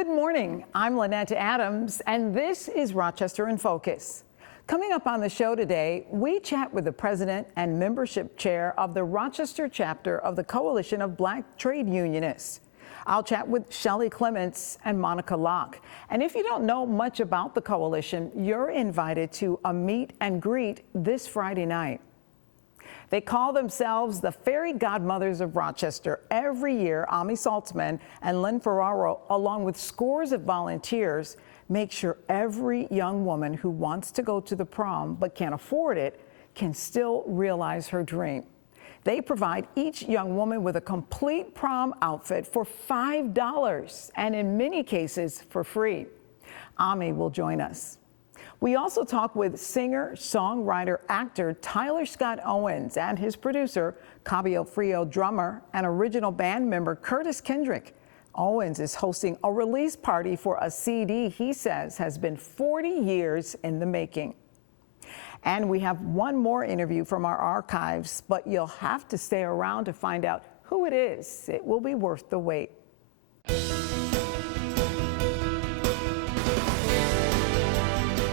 Good morning, I'm Lynette Adams, and this is Rochester in Focus. Coming up on the show today, we chat with the president and membership chair of the Rochester chapter of the Coalition of Black Trade Unionists. I'll chat with Shelley Clements and Monica Locke. And if you don't know much about the coalition, you're invited to a meet and greet this Friday night. They call themselves the Fairy Godmothers of Rochester. Every year, Ami Saltzman and Lynn Ferraro, along with scores of volunteers, make sure every young woman who wants to go to the prom but can't afford it can still realize her dream. They provide each young woman with a complete prom outfit for $5 and in many cases for free. Ami will join us. We also talk with singer, songwriter, actor Tyler Scott Owens and his producer, Cabio Frio drummer and original band member Curtis Kendrick. Owens is hosting a release party for a CD he says has been 40 years in the making. And we have one more interview from our archives, but you'll have to stay around to find out who it is. It will be worth the wait.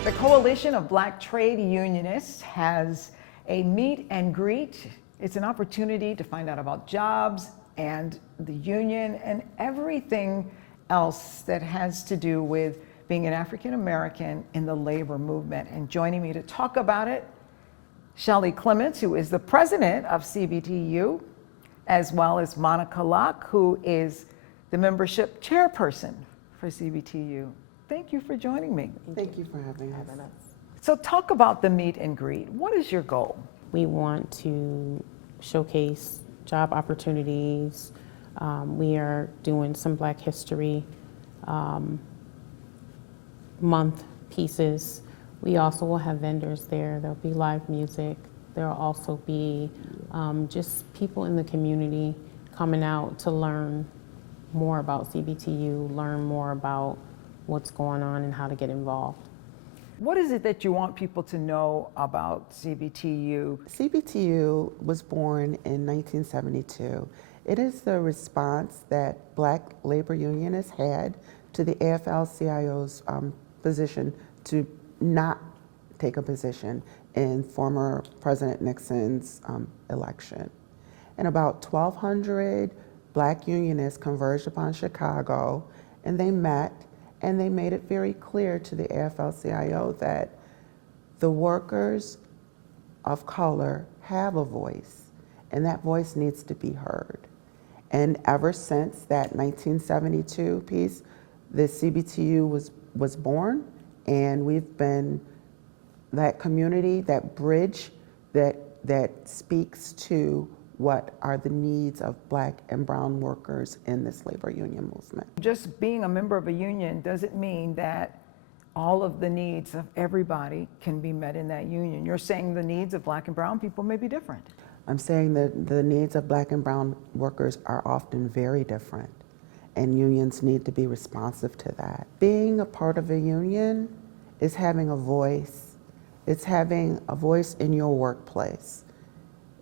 The Coalition of Black Trade Unionists has a meet and greet. It's an opportunity to find out about jobs and the union and everything else that has to do with being an African American in the labor movement. And joining me to talk about it, Shelley Clements, who is the president of CBTU, as well as Monica Locke, who is the membership chairperson for CBTU. Thank you for joining me. Thank you for having us. So talk about the meet and greet. What is your goal? We want to showcase job opportunities. We are doing some Black History Month pieces. We also will have vendors there. There'll be live music. There'll also be just people in the community coming out to learn more about CBTU, learn more about what's going on and how to get involved. What is it that you want people to know about CBTU? CBTU was born in 1972. It is the response that Black labor unionists had to the AFL-CIO's position to not take a position in former President Nixon's election. And about 1,200 Black unionists converged upon Chicago, and they met and they made it very clear to the AFL-CIO that the workers of color have a voice, and that voice needs to be heard. And ever since that 1972 piece, the CBTU was born, and we've been that community, that bridge that speaks to what are the needs of Black and brown workers in this labor union movement. Just being a member of a union doesn't mean that all of the needs of everybody can be met in that union. You're saying the needs of Black and brown people may be different. I'm saying that the needs of Black and brown workers are often very different, and unions need to be responsive to that. Being a part of a union is having a voice. It's having a voice in your workplace.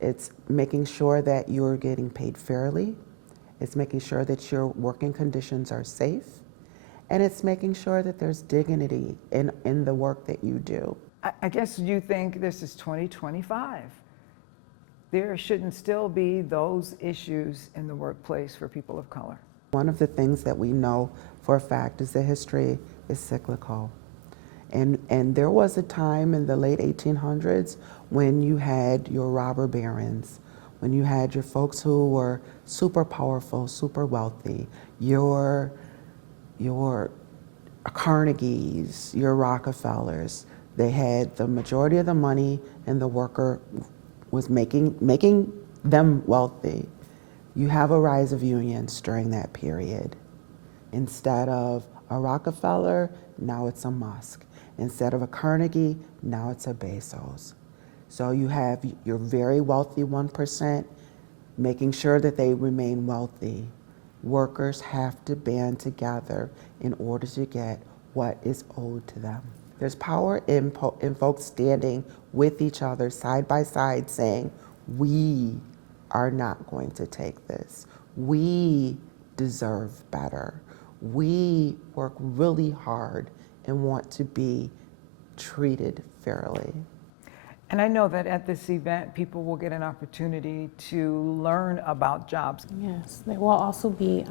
It's making sure that you're getting paid fairly. It's making sure that your working conditions are safe. And it's making sure that there's dignity in the work that you do. I guess you think this is 2025. There shouldn't still be those issues in the workplace for people of color. One of the things that we know for a fact is that history is cyclical. And there was a time in the late 1800s when you had your robber barons, when you had your folks who were super powerful, super wealthy, your Carnegies, your Rockefellers. They had the majority of the money, and the worker was making them wealthy. You have a rise of unions during that period. Instead of a Rockefeller, now it's a Musk. Instead of a Carnegie, now it's a Bezos. So you have your very wealthy 1% making sure that they remain wealthy. Workers have to band together in order to get what is owed to them. There's power in folks standing with each other side by side saying, we are not going to take this. We deserve better. we work really hard and want to be treated fairly. And I know that at this event, people will get an opportunity to learn about jobs. Yes, there will also be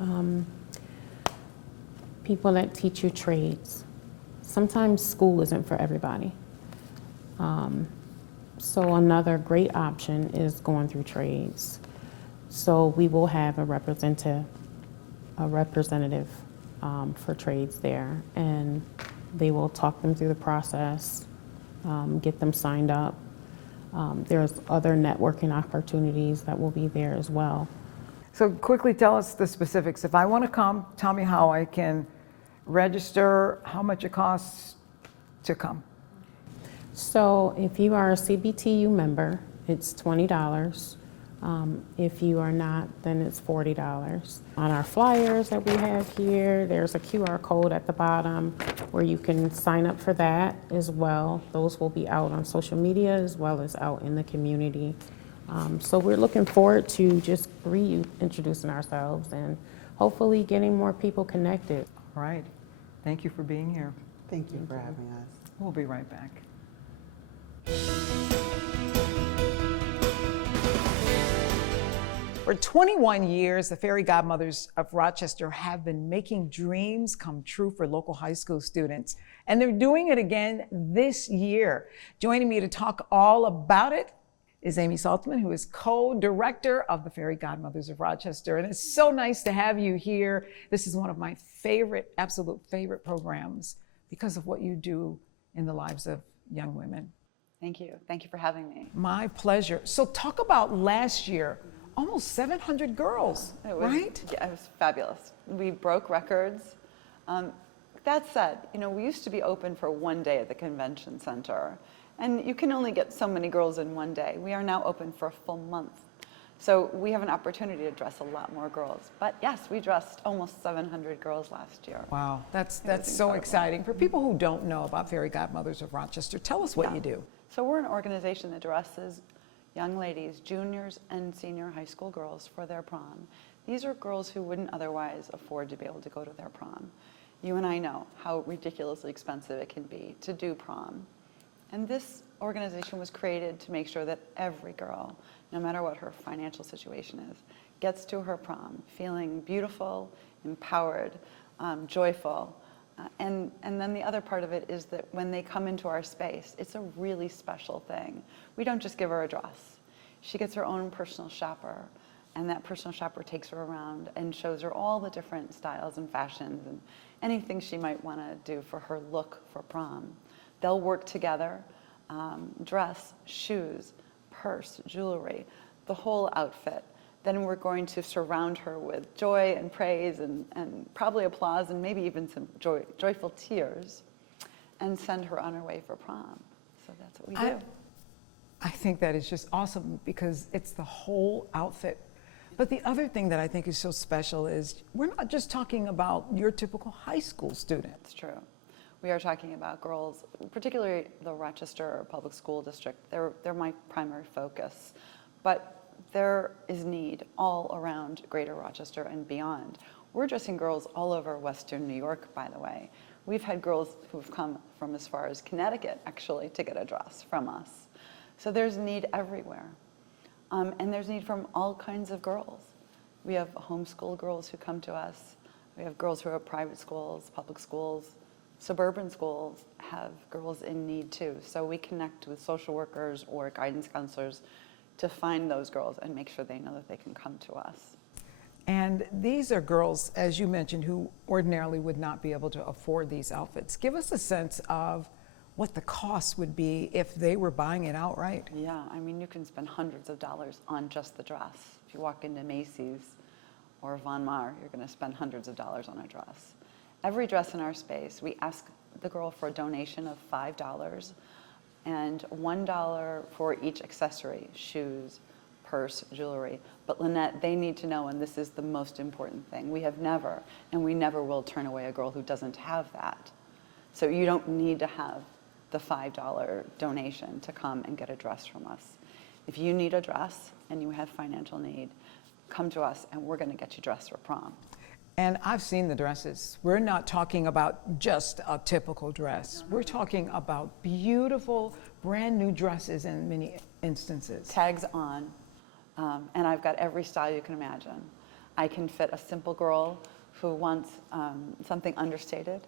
people that teach you trades. Sometimes school isn't for everybody. So another great option is going through trades. So we will have a representative for trades there, and they will talk them through the process, get them signed up. There's other networking opportunities that will be there as well. So quickly tell us the specifics. If I want to come, tell me how I can register, how much it costs to come. So if you are a CBTU member, it's $20. If you are not, then it's $40. On our flyers that we have here, there's a QR code at the bottom where you can sign up for that as well. Those will be out on social media as well as out in the community. So we're looking forward to just reintroducing ourselves and hopefully getting more people connected. All right. Thank you for being here. Thank you for having us. We'll be right back. For 21 years, the Fairy Godmothers of Rochester have been making dreams come true for local high school students, and they're doing it again this year. Joining me to talk all about it is Amy Saltzman, who is co-director of the Fairy Godmothers of Rochester, and it's so nice to have you here. This is one of my absolute favorite programs because of what you do in the lives of young women. Thank you. Thank you for having me. My pleasure. So talk about last year. Almost 700 girls, right? Yeah, it was fabulous. We broke records. That said, we used to be open for one day at the convention center, and you can only get so many girls in one day. We are now open for a full month. So we have an opportunity to dress a lot more girls. But yes, we dressed almost 700 girls last year. Wow, that's so exciting. For people who don't know about Fairy Godmothers of Rochester, tell us what you do. So we're an organization that dresses young ladies, juniors and senior high school girls for their prom. These are girls who wouldn't otherwise afford to be able to go to their prom. You and I know how ridiculously expensive it can be to do prom. And this organization was created to make sure that every girl, no matter what her financial situation is, gets to her prom feeling beautiful, empowered, joyful. And then the other part of it is that when they come into our space, it's a really special thing. We don't just give her a dress. She gets her own personal shopper, and that personal shopper takes her around and shows her all the different styles and fashions and anything she might want to do for her look for prom. They'll work together, dress, shoes, purse, jewelry, the whole outfit. Then we're going to surround her with joy and praise and probably applause and maybe even some joyful tears and send her on her way for prom. So that's what we do. I think that is just awesome because it's the whole outfit. But the other thing that I think is so special is we're not just talking about your typical high school student. It's true. We are talking about girls, particularly the Rochester Public School District. They're my primary focus. But there is need all around Greater Rochester and beyond. We're dressing girls all over Western New York, by the way. We've had girls who've come from as far as Connecticut, actually, to get a dress from us. So there's need everywhere. And there's need from all kinds of girls. We have homeschool girls who come to us. We have girls who are at private schools, public schools. Suburban schools have girls in need too. So we connect with social workers or guidance counselors to find those girls and make sure they know that they can come to us. And these are girls, as you mentioned, who ordinarily would not be able to afford these outfits. Give us a sense of what the cost would be if they were buying it outright. Yeah, I mean, you can spend hundreds of dollars on just the dress. If you walk into Macy's or Von Maur, you're going to spend hundreds of dollars on a dress. Every dress in our space, we ask the girl for a donation of $5 and $1 for each accessory, shoes, purse, jewelry. But Lynette, they need to know, and this is the most important thing, we have never, and we never will turn away a girl who doesn't have that. So you don't need to have the $5 donation to come and get a dress from us. If you need a dress and you have financial need, come to us and we're going to get you dressed for prom. And I've seen the dresses. We're not talking about just a typical dress. We're talking about beautiful, brand new dresses in many instances. Tags on, and I've got every style you can imagine. I can fit a simple girl who wants something understated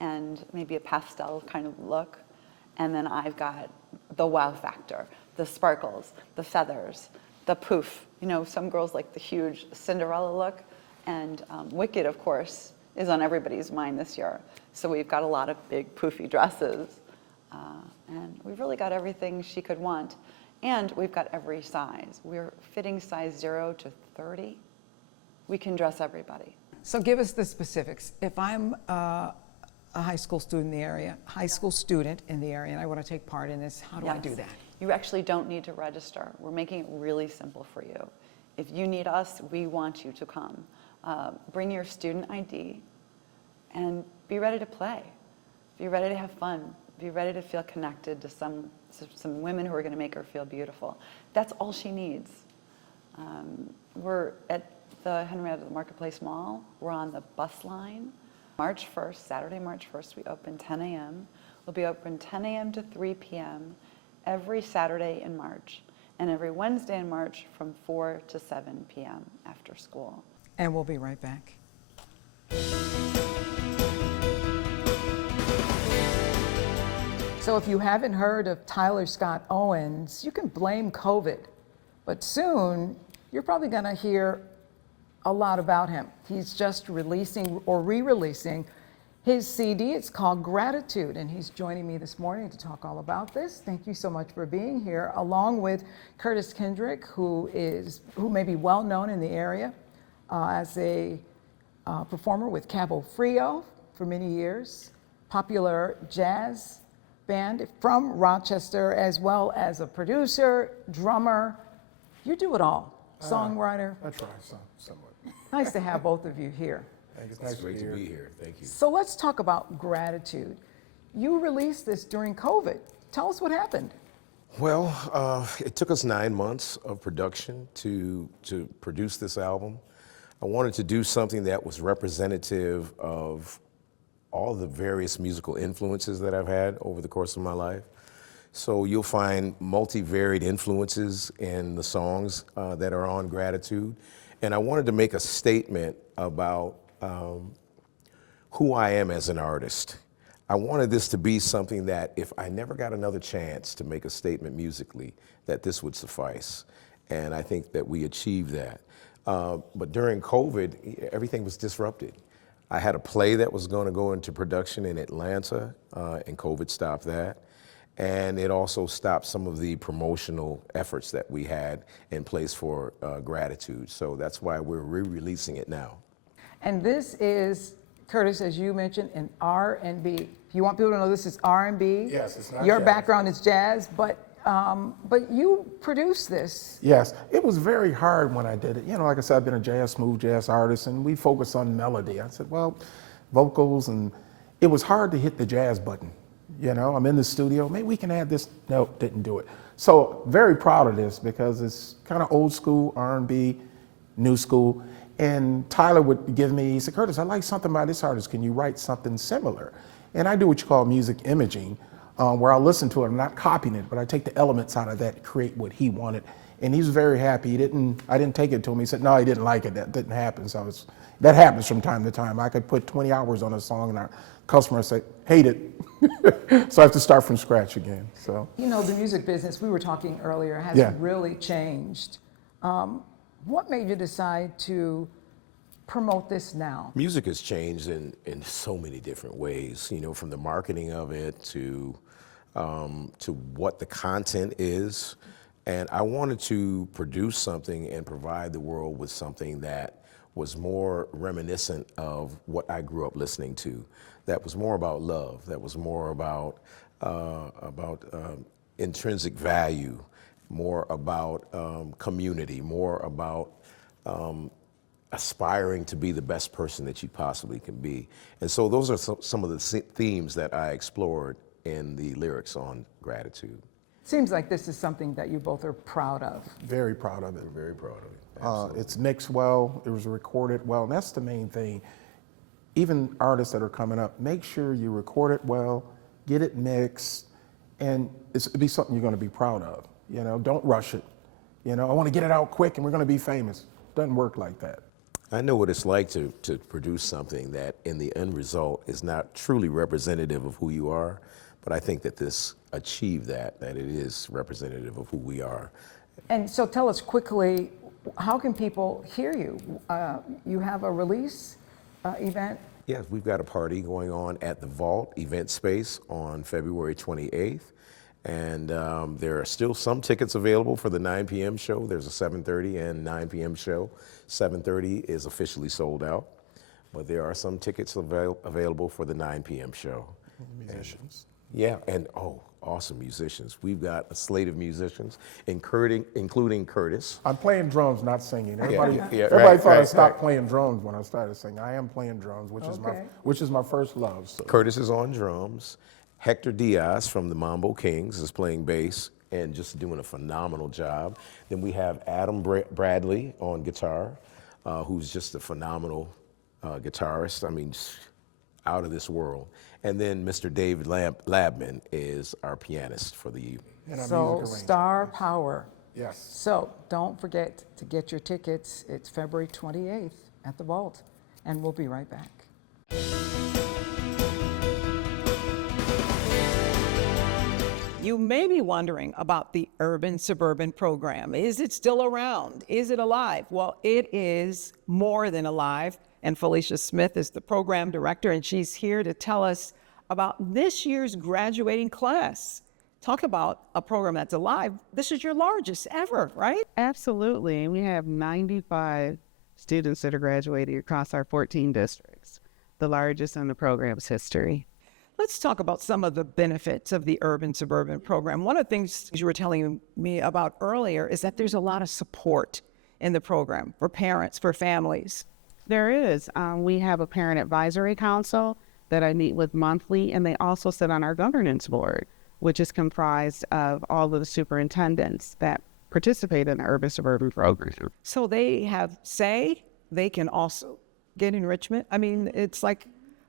and maybe a pastel kind of look. And then I've got the wow factor, the sparkles, the feathers, the poof. You know, some girls like the huge Cinderella look. And Wicked, of course, is on everybody's mind this year. So we've got a lot of big poofy dresses. And we've really got everything she could want. And we've got every size. We're fitting size 0 to 30. We can dress everybody. So give us the specifics. If I'm a high school student in the area, and I want to take part in this, how do I do that? You actually don't need to register. We're making it really simple for you. If you need us, we want you to come. Bring your student ID and be ready to play. Be ready to have fun. Be ready to feel connected to some women who are going to make her feel beautiful. That's all she needs. We're at the Henrietta Marketplace Mall. We're on the bus line. March 1st, Saturday, March 1st, we open 10 a.m. We'll be open 10 a.m. to 3 p.m. every Saturday in March, and every Wednesday in March from 4 to 7 p.m. after school. And we'll be right back. So if you haven't heard of Tyler Scott Owens, you can blame COVID, but soon you're probably going to hear a lot about him. He's just releasing or re-releasing his CD. It's called Gratitude, and he's joining me this morning to talk all about this. Thank you so much for being here, along with Curtis Kendrick, who may be well known in the area as a performer with Cabo Frio for many years, popular jazz band from Rochester, as well as a producer, drummer. You do it all. Songwriter. I try somewhat. Nice to have both of you here. Thank you. It's great to be here. Thank you. So let's talk about Gratitude. You released this during COVID. Tell us what happened. Well, it took us 9 months of production to produce this album. I wanted to do something that was representative of all the various musical influences that I've had over the course of my life. So you'll find multivariate influences in the songs that are on Gratitude. And I wanted to make a statement about who I am as an artist. I wanted this to be something that if I never got another chance to make a statement musically, that this would suffice. And I think that we achieved that. But during COVID, everything was disrupted. I had a play that was going to go into production in Atlanta, and COVID stopped that. And it also stopped some of the promotional efforts that we had in place for Gratitude. So that's why we're re-releasing it now. And this is, Curtis, as you mentioned, an R&B. If you want people to know, this is R&B. Yes, it's not Your jazz. background is jazz, but you produced this. Yes, it was very hard when I did it. You know, like I said, I've been a smooth jazz artist, and we focus on melody. I said, well, vocals, and it was hard to hit the jazz button. You know, I'm in the studio, maybe we can add this. No, didn't do it. So very proud of this because it's kind of old school R&B, new school. And Tyler would give me, he said, Curtis, I like something by this artist. Can you write something similar? And I do what you call music imaging, where I'll listen to it. I'm not copying it, but I take the elements out of that to create what he wanted. And he was very happy. I didn't take it to him. He said, no, he didn't like it. That didn't happen. So that happens from time to time. I could put 20 hours on a song and our customer say, hate it. So I have to start from scratch again. So, You know, the music business, we were talking earlier, has really changed. What made you decide to promote this now? Music has changed in so many different ways, you know, from the marketing of it to what the content is. And I wanted to produce something and provide the world with something that was more reminiscent of what I grew up listening to. That was more about love. That was more about intrinsic value, more about community, more about aspiring to be the best person that you possibly can be. And so those are some of the themes that I explored in the lyrics on Gratitude. Seems like this is something that you both are proud of. very proud of it. We're very proud of it. It's mixed well, it was recorded well, and that's the main thing. Even artists that are coming up, make sure you record it well, get it mixed, and it'll be something you're going to be proud of. You know, don't rush it. You know, I want to get it out quick and we're going to be famous. Doesn't work like that. I know what it's like to produce something that in the end result is not truly representative of who you are, but I think that this achieved that it is representative of who we are. And so tell us quickly, how can people hear you? You have a release event? Yes, we've got a party going on at the Vault event space on February 28th. And there are still some tickets available for the 9 p.m. show. There's a 7:30 and 9 p.m. show. 7:30 is officially sold out, but there are some tickets available for the 9 p.m. show. Musicians. And awesome musicians. We've got a slate of musicians, including Curtis. I'm playing drums, not singing. Everybody, right, thought I right, stopped right. playing drums when I started singing. I am playing drums, which is my first love. So. Curtis is on drums. Hector Diaz from the Mambo Kings is playing bass and just doing a phenomenal job. Then we have Adam Bradley on guitar, who's just a phenomenal guitarist. I mean, just out of this world. And then Mr. David Labman is our pianist for the evening. And our So music Star Power. Yes. So don't forget to get your tickets. It's February 28th at the Vault, and we'll be right back. You may be wondering about the Urban Suburban Program. Is it still around? Is it alive? Well, it is more than alive. And Felicia Smith is the program director, and she's here to tell us about this year's graduating class. Talk about a program that's alive. This is your largest ever, right? Absolutely. We have 95 students that are graduating across our 14 districts, the largest in the program's history. Let's talk about some of the benefits of the Urban Suburban Program. One of the things you were telling me about earlier is that there's a lot of support in the program for parents, for families. There is. We have a parent advisory council that I meet with monthly, and they also sit on our governance board, which is comprised of all of the superintendents that participate in the Urban Suburban Program. So they have say, they can also get enrichment. I mean, it's like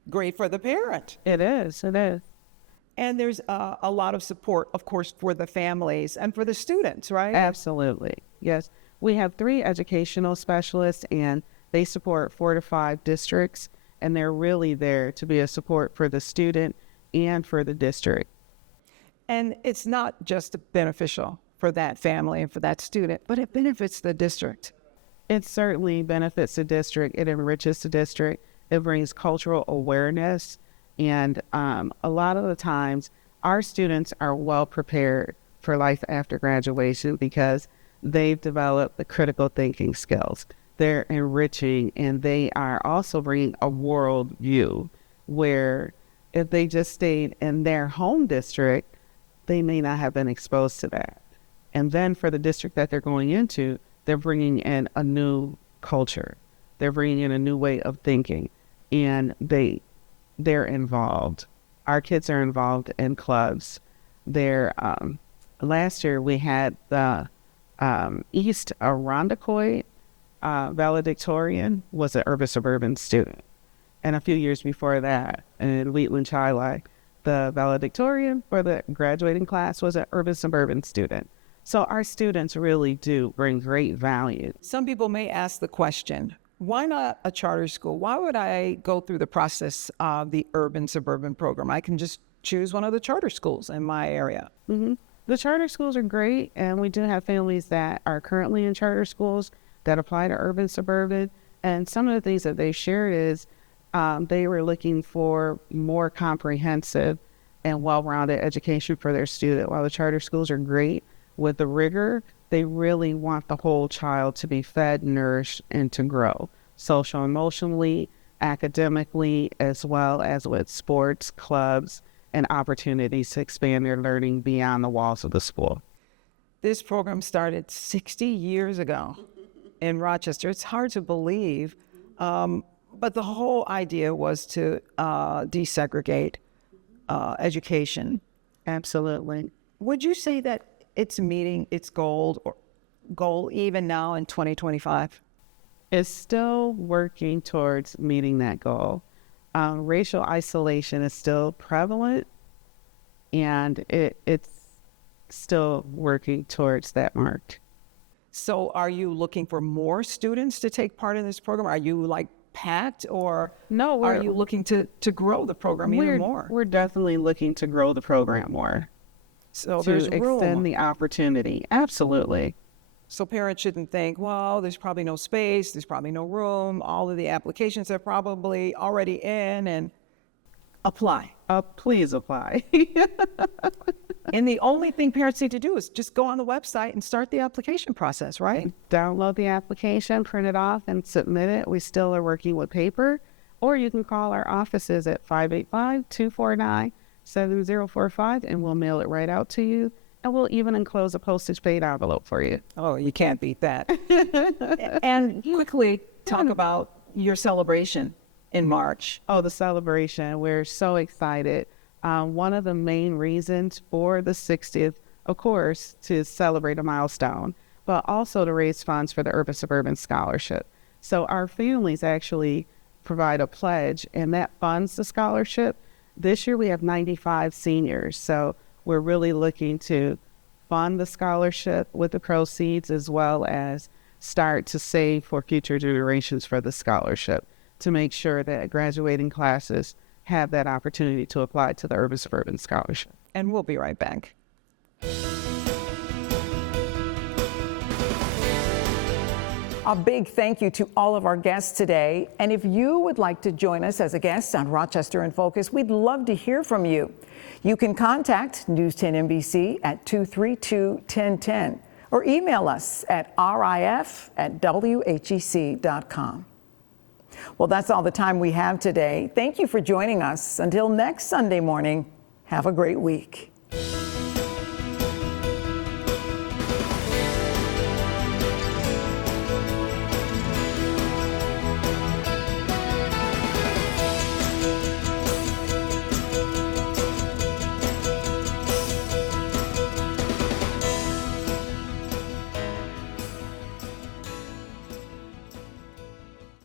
great for the parent. It is. And there's a lot of support, of course, for the families and for the students, right? Absolutely. Yes. We have 3 educational specialists, and they support 4 to 5 districts, and they're really there to be a support for the student and for the district. And it's not just beneficial for that family and for that student, but it benefits the district. It certainly benefits the district. It enriches the district. It brings cultural awareness. And a lot of the times, our students are well prepared for life after graduation because they've developed the critical thinking skills. They're enriching, and they are also bringing a world view where if they just stayed in their home district, they may not have been exposed to that. And then for the district that they're going into, they're bringing in a new culture. They're bringing in a new way of thinking, and they're involved. Our kids are involved in clubs. Last year we had the East Irondequoit valedictorian was an urban suburban student, and a few years before that, in Wheatland Chili, the valedictorian for the graduating class was an urban suburban student. So our students really do bring great value. Some people may ask the question, why not a charter school? Why would I go through the process of the Urban Suburban Program? I can just choose one of the charter schools in my area. Mm-hmm. The charter schools are great, and we do have families that are currently in charter schools that apply to Urban Suburban. And some of the things that they shared is they were looking for more comprehensive and well-rounded education for their student. While the charter schools are great with the rigor, they really want the whole child to be fed, nourished, and to grow, social, emotionally, academically, as well as with sports, clubs, and opportunities to expand their learning beyond the walls of the school. This program started 60 years ago in Rochester. It's hard to believe, but the whole idea was to desegregate education. Absolutely. Would you say that it's meeting its goal, goal even now in 2025? Is still working towards meeting that goal. Racial isolation is still prevalent, and it's still working towards that mark. So are you looking for more students to take part in this program? Are you like packed, or No, are you looking to grow the program even more? We're definitely looking to grow the program more, So to there's room. extend the opportunity. Absolutely. So parents shouldn't think, well, there's probably no space, there's probably no room, all of the applications are probably already in, and apply. Please apply. And the only thing parents need to do is just go on the website and start the application process, right? Download the application, print it off, and submit it. We still are working with paper, or you can call our offices at 585-249-7045, and we'll mail it right out to you. And we'll even enclose a postage paid envelope for you. Oh, you can't beat that. And quickly talk about your celebration in March. Oh, the celebration. We're so excited. One of the main reasons for the 60th, of course, to celebrate a milestone, but also to raise funds for the Urban Suburban Scholarship. So our families actually provide a pledge, and that funds the scholarship. This year we have 95 seniors, so we're really looking to fund the scholarship with the proceeds, as well as start to save for future generations for the scholarship, to make sure that graduating classes have that opportunity to apply to the Urban Suburban Scholarship. And we'll be right back. A big thank you to all of our guests today. And if you would like to join us as a guest on Rochester in Focus, we'd love to hear from you. You can contact News 10 NBC at 232-1010 or email us at rif@whec.com. Well, that's all the time we have today. Thank you for joining us. Until next Sunday morning, have a great week.